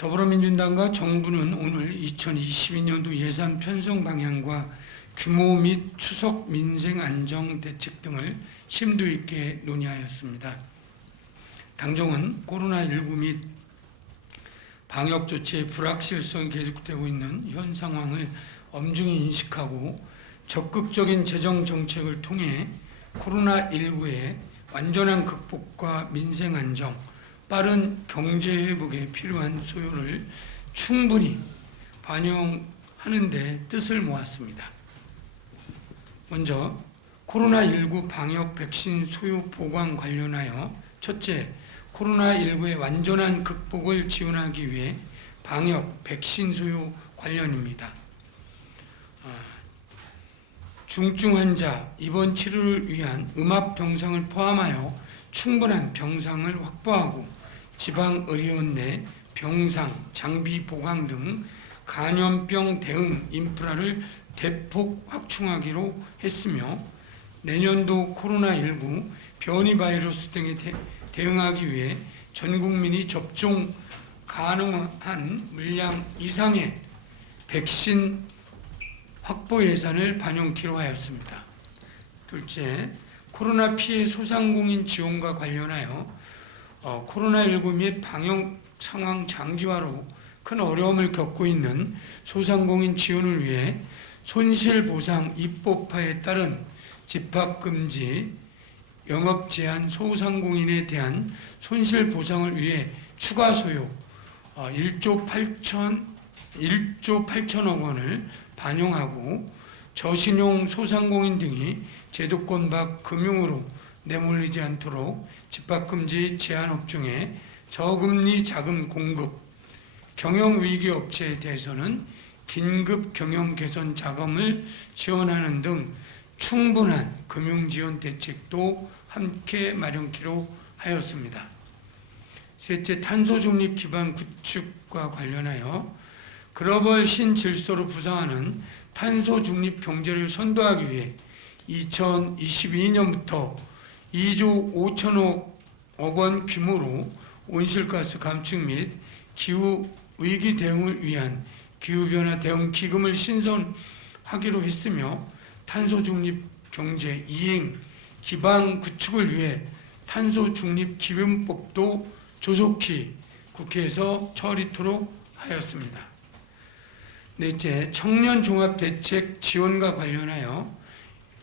더불어민주당과 정부는 오늘 2022년도 예산 편성 방향과 규모 및 추석 민생 안정 대책 등을 심도 있게 논의하였습니다. 당정은 코로나19 및 방역 조치의 불확실성이 계속되고 있는 현 상황을 엄중히 인식하고 적극적인 재정 정책을 통해 코로나19의 완전한 극복과 민생 안정, 빠른 경제 회복에 필요한 소요를 충분히 반영하는 데 뜻을 모았습니다. 먼저 코로나19 방역 백신 소요 보강 관련하여 첫째, 코로나19의 완전한 극복을 지원하기 위해 방역 백신 소요 관련입니다. 중증 환자 입원 치료를 위한 음압 병상을 포함하여 충분한 병상을 확보하고 지방의료원 내 병상, 장비 보강 등 감염병 대응 인프라를 대폭 확충하기로 했으며 내년도 코로나19 변이 바이러스 등에 대응하기 위해 전 국민이 접종 가능한 물량 이상의 백신 확보 예산을 반영키로 하였습니다. 둘째, 코로나 피해 소상공인 지원과 관련하여 코로나19 및 방역 상황 장기화로 큰 어려움을 겪고 있는 소상공인 지원을 위해 손실보상 입법화에 따른 집합금지, 영업제한 소상공인에 대한 손실보상을 위해 추가 소요 1조 8천억 원을 반영하고 저신용 소상공인 등이 제도권 밖 금융으로 내몰리지 않도록 집합금지 제한업 중에 저금리 자금 공급, 경영위기 업체에 대해서는 긴급 경영 개선 자금을 지원하는 등 충분한 금융지원 대책도 함께 마련키로 하였습니다. 셋째, 탄소중립 기반 구축과 관련하여 글로벌 신질서로 부상하는 탄소중립 경제를 선도하기 위해 2022년부터 2조 5천억 원 규모로 온실가스 감축 및 기후위기 대응을 위한 기후변화 대응 기금을 신설하기로 했으며 탄소중립 경제 이행 기반 구축을 위해 탄소중립기금법도 조속히 국회에서 처리토록 하였습니다. 넷째, 청년종합대책 지원과 관련하여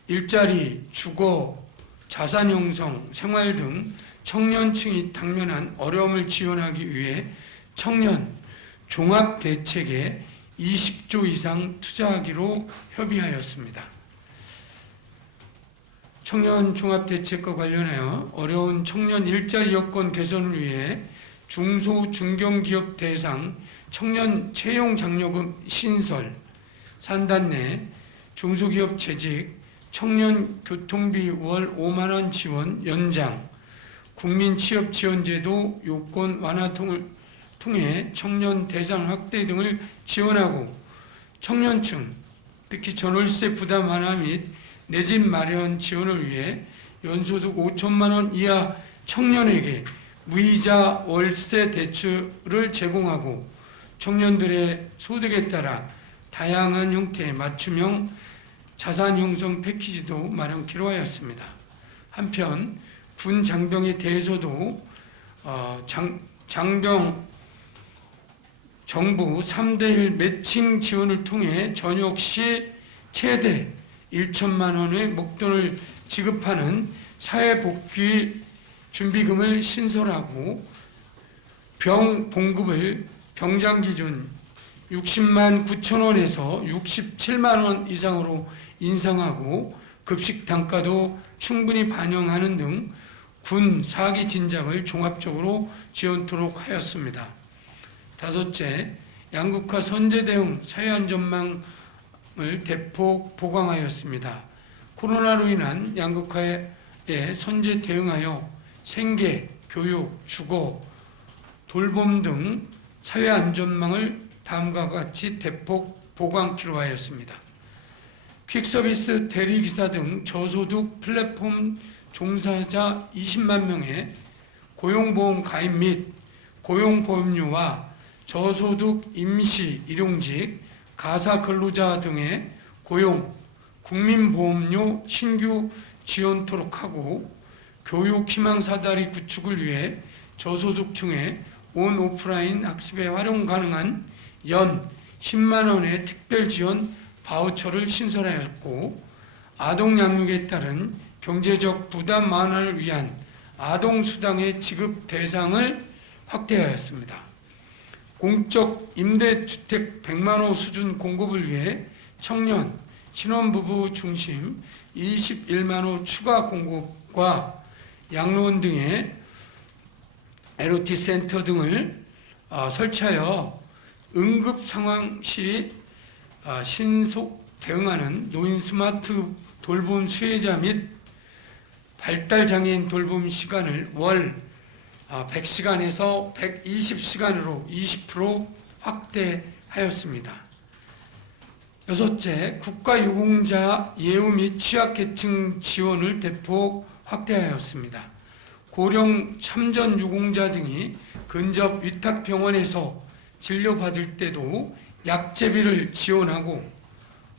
일자리, 주거, 자산 형성, 생활 등 청년층이 당면한 어려움을 지원하기 위해 청년 종합대책에 20조 이상 투자하기로 협의하였습니다. 청년 종합대책과 관련하여 어려운 청년 일자리 여건 개선을 위해 중소 중견기업 대상 청년 채용 장려금 신설, 산단 내 중소기업 재직, 청년 교통비 월 5만 원 지원 연장, 국민취업지원제도 요건 완화 통해 청년 대상 확대 등을 지원하고 청년층, 특히 전월세 부담 완화 및 내 집 마련 지원을 위해 연소득 5천만 원 이하 청년에게 무이자 월세 대출을 제공하고 청년들의 소득에 따라 다양한 형태의 맞춤형 자산 형성 패키지도 마련키로 하였습니다. 한편 군 장병에 대해서도 장병 정부 3대1 매칭 지원을 통해 전역 시 최대 1천만 원의 목돈을 지급하는 사회복귀 준비금을 신설하고 병 봉급을 병장 기준 60만 9천 원에서 67만 원 이상으로 인상하고 급식 단가도 충분히 반영하는 등 군 사기 진작을 종합적으로 지원토록 하였습니다. 다섯째, 양극화 선제 대응 사회안전망을 대폭 보강하였습니다. 코로나로 인한 양극화에 선제 대응하여 생계, 교육, 주거, 돌봄 등 사회안전망을 다음과 같이 대폭 보강키로 하였습니다. 퀵서비스 대리기사 등 저소득 플랫폼 종사자 20만 명의 고용보험 가입 및 고용보험료와 저소득 임시 일용직 가사 근로자 등의 고용, 국민보험료 신규 지원토록 하고 교육 희망 사다리 구축을 위해 저소득층의 온 오프라인 학습에 활용 가능한 연 10만 원의 특별 지원 바우처를 신설하였고 아동 양육에 따른 경제적 부담 완화를 위한 아동 수당의 지급 대상을 확대하였습니다. 공적 임대주택 100만 호 수준 공급을 위해 청년, 신혼부부 중심 21만 호 추가 공급과 양로원 등의 LOT 센터 등을 설치하여 응급 상황 시 신속 대응하는 노인 스마트 돌봄 수혜자 및 발달장애인 돌봄 시간을 월 100시간에서 120시간으로 20% 확대하였습니다. 여섯째, 국가유공자 예우 및 취약계층 지원을 대폭 확대하였습니다. 고령 참전 유공자 등이 근접 위탁병원에서 진료받을 때도 약제비를 지원하고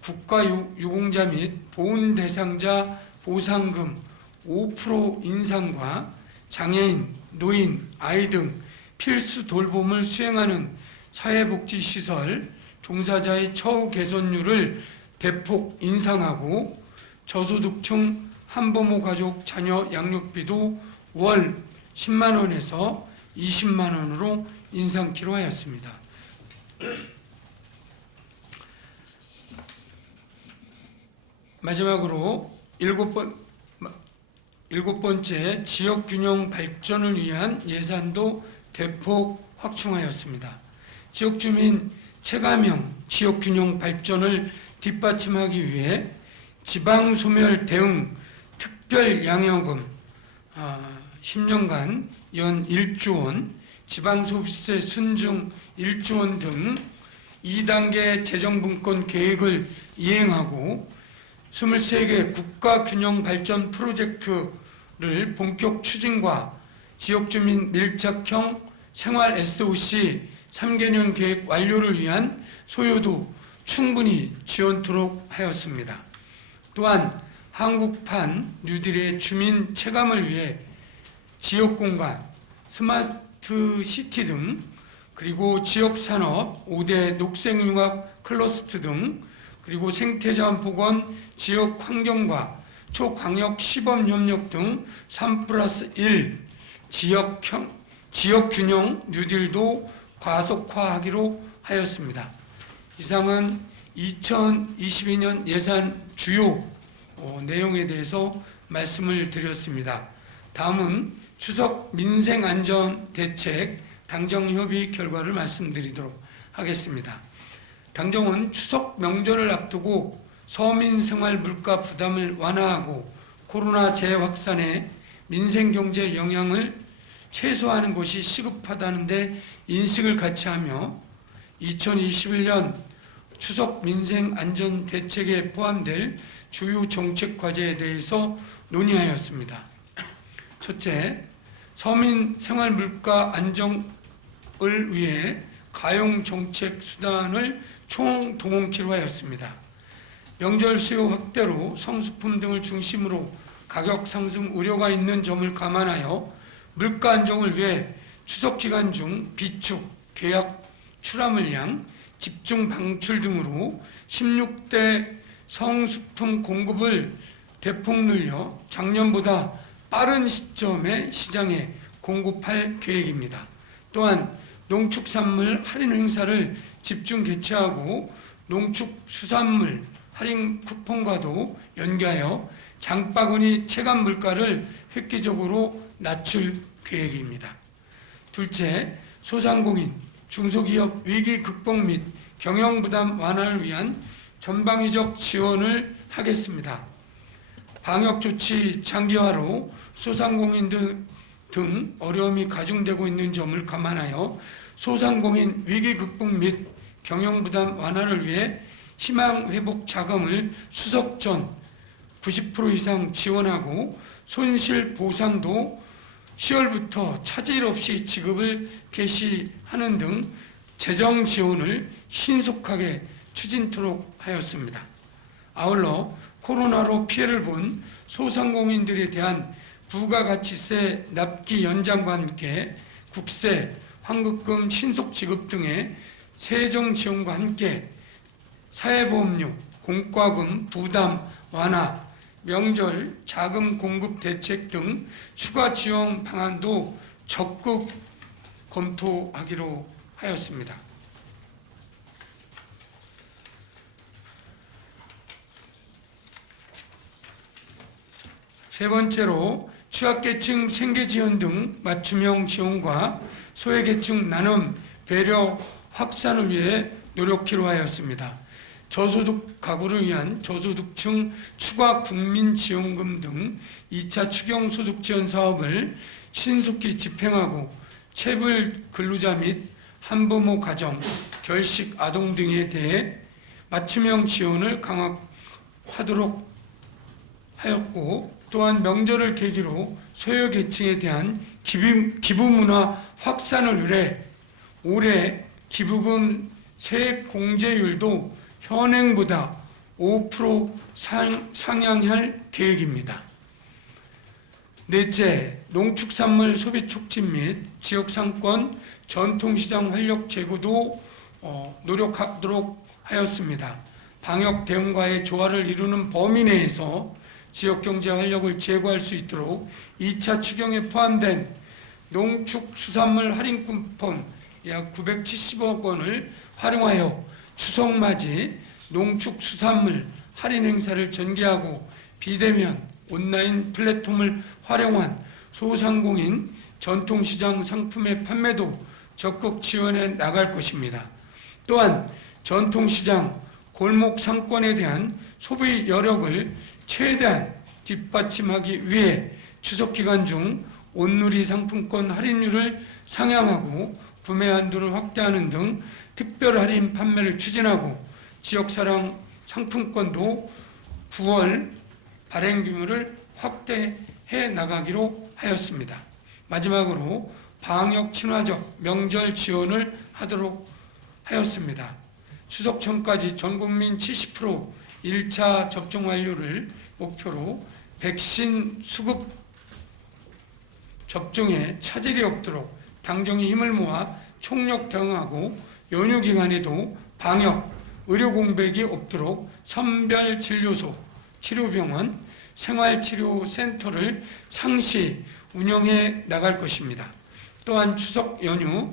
국가유공자 및 보훈 대상자 보상금 5% 인상과 장애인, 노인, 아이 등 필수 돌봄을 수행하는 사회복지시설 종사자의 처우 개선율을 대폭 인상하고 저소득층 한부모 가족 자녀 양육비도 월 10만 원에서 20만 원으로 인상키로 하였습니다. 마지막으로 일곱 번째, 지역균형 발전을 위한 예산도 대폭 확충하였습니다. 지역주민 체감형 지역균형 발전을 뒷받침하기 위해 지방소멸 대응 특별양해금 10년간 연 1조 원, 지방소비세 순증 1조 원 등 2단계 재정분권 계획을 이행하고 23개 국가균형발전 프로젝트를 본격 추진과 지역주민 밀착형 생활 SOC 3개년 계획 완료를 위한 소요도 충분히 지원토록 하였습니다. 또한 한국판 뉴딜의 주민 체감을 위해 지역공간, 스마트시티 등 그리고 지역산업, 5대 녹색융합 클러스터 등 그리고 생태자원 복원, 지역환경과 초광역 시범협력 등 3+1 지역균형 뉴딜도 과속화하기로 하였습니다. 이상은 2022년 예산 주요 내용에 대해서 말씀을 드렸습니다. 다음은 추석 민생안전대책 당정협의 결과를 말씀드리도록 하겠습니다. 당정은 추석 명절을 앞두고 서민 생활 물가 부담을 완화하고 코로나 재확산에 민생경제 영향을 최소화하는 것이 시급하다는 데 인식을 같이 하며 2021년 추석 민생안전대책에 포함될 주요 정책 과제에 대해서 논의하였습니다. 첫째, 서민 생활 물가 안정을 위해 가용 정책 수단을 총동원키로 하였습니다. 명절 수요 확대로 성수품 등을 중심으로 가격 상승 우려가 있는 점을 감안하여 물가 안정을 위해 추석 기간 중 비축, 계약, 출하 물량, 집중 방출 등으로 16대 성수품 공급을 대폭 늘려 작년보다 빠른 시점에 시장에 공급할 계획입니다. 또한 농축산물 할인 행사를 집중 개최하고 농축수산물 할인 쿠폰과도 연계하여 장바구니 체감 물가를 획기적으로 낮출 계획입니다. 둘째, 소상공인, 중소기업 위기 극복 및 경영부담 완화를 위한 전방위적 지원을 하겠습니다. 방역조치 장기화로 소상공인 등 어려움이 가중되고 있는 점을 감안하여 소상공인 위기 극복 및 경영부담 완화를 위해 희망회복 자금을 추석 전 90% 이상 지원하고 손실 보상도 10월부터 차질 없이 지급을 개시하는 등 재정 지원을 신속하게 추진토록 하였습니다. 아울러 코로나로 피해를 본 소상공인들에 대한 부가가치세 납기 연장과 함께 국세, 환급금 신속 지급 등의 세정 지원과 함께 사회보험료, 공과금 부담 완화, 명절 자금 공급 대책 등 추가 지원 방안도 적극 검토하기로 하였습니다. 세 번째로 취약계층 생계지원 등 맞춤형 지원과 소외계층 나눔 배려 확산을 위해 노력키로 하였습니다. 저소득 가구를 위한 저소득층 추가 국민지원금 등 2차 추경소득 지원 사업을 신속히 집행하고 체불 근로자 및 한부모 가정, 결식 아동 등에 대해 맞춤형 지원을 강화하도록 하였고, 또한 명절을 계기로 소외계층에 대한 기부 문화 확산을 위해 올해 기부금 세액 공제율도 현행보다 5% 상향할 계획입니다. 넷째, 농축산물 소비 촉진 및 지역상권 전통시장 활력 제고도 노력하도록 하였습니다. 방역 대응과의 조화를 이루는 범위 내에서 지역경제 활력을 제고할 수 있도록 2차 추경에 포함된 농축수산물 할인 쿠폰 약 970억 원을 활용하여 추석맞이 농축수산물 할인 행사를 전개하고 비대면 온라인 플랫폼을 활용한 소상공인 전통시장 상품의 판매도 적극 지원해 나갈 것입니다. 또한 전통시장 골목 상권에 대한 소비 여력을 최대한 뒷받침하기 위해 추석 기간 중 온누리 상품권 할인율을 상향하고 구매 한도를 확대하는 등 특별 할인 판매를 추진하고 지역사랑 상품권도 9월 발행 규모를 확대해 나가기로 하였습니다. 마지막으로 방역 친화적 명절 지원을 하도록 하였습니다. 추석 전까지 전 국민 70% 1차 접종 완료를 목표로 백신 수급 접종에 차질이 없도록 당정이 힘을 모아 총력 대응하고 연휴 기간에도 방역, 의료 공백이 없도록 선별진료소, 치료병원, 생활치료센터를 상시 운영해 나갈 것입니다. 또한 추석 연휴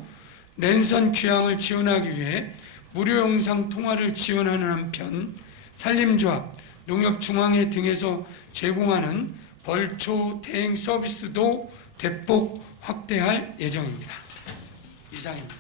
랜선 귀향을 지원하기 위해 무료 영상 통화를 지원하는 한편 산림조합, 농협중앙회 등에서 제공하는 벌초 대행 서비스도 대폭 확대할 예정입니다. 이상입니다.